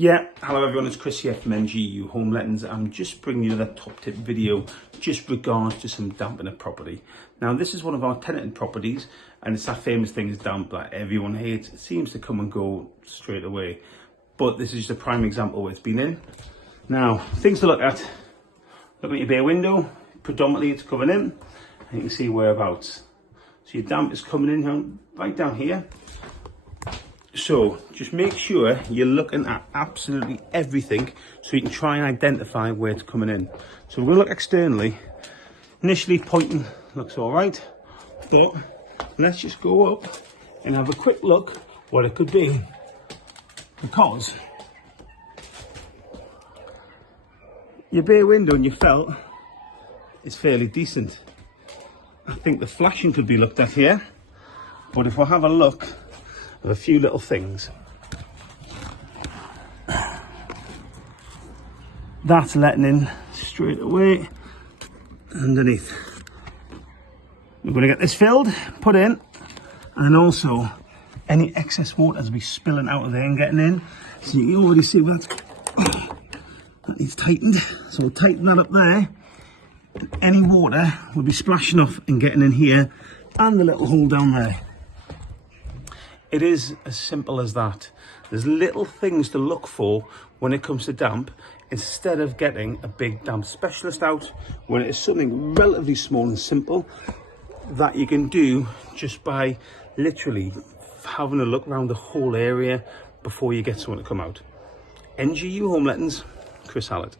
Yeah, hello everyone, it's Chris here from NGU Home Lettings. I'm just bringing you that top tip video just regards to some damp in a property. Now this is one of our tenanted properties and it's that famous thing is damp that everyone hates. It seems to come and go straight away. But this is just a prime example where it's been in. Now, things to look at. Looking at your bay window, predominantly it's coming in and you can see whereabouts. So your damp is coming in right down here. So just make sure you're looking at absolutely everything so you can try and identify where it's coming in. So we're going to look externally. Initially pointing looks all right, but let's just go up and have a quick look what it could be, because your bay window and your felt is fairly decent. I think the flashing could be looked at here, but if we have a look of a few little things, that's letting in straight away underneath. We're going to get this filled, put in, and also any excess water will be spilling out of there and getting in. So you can already see that needs tightened, so we'll tighten that up there. Any water will be splashing off and getting in here and the little hole down there. It is as simple as that. There's little things to look for when it comes to damp, instead of getting a big damp specialist out, when it is something relatively small and simple that you can do just by literally having a look around the whole area before you get someone to come out. NGU Home Lettings, Chris Hallett.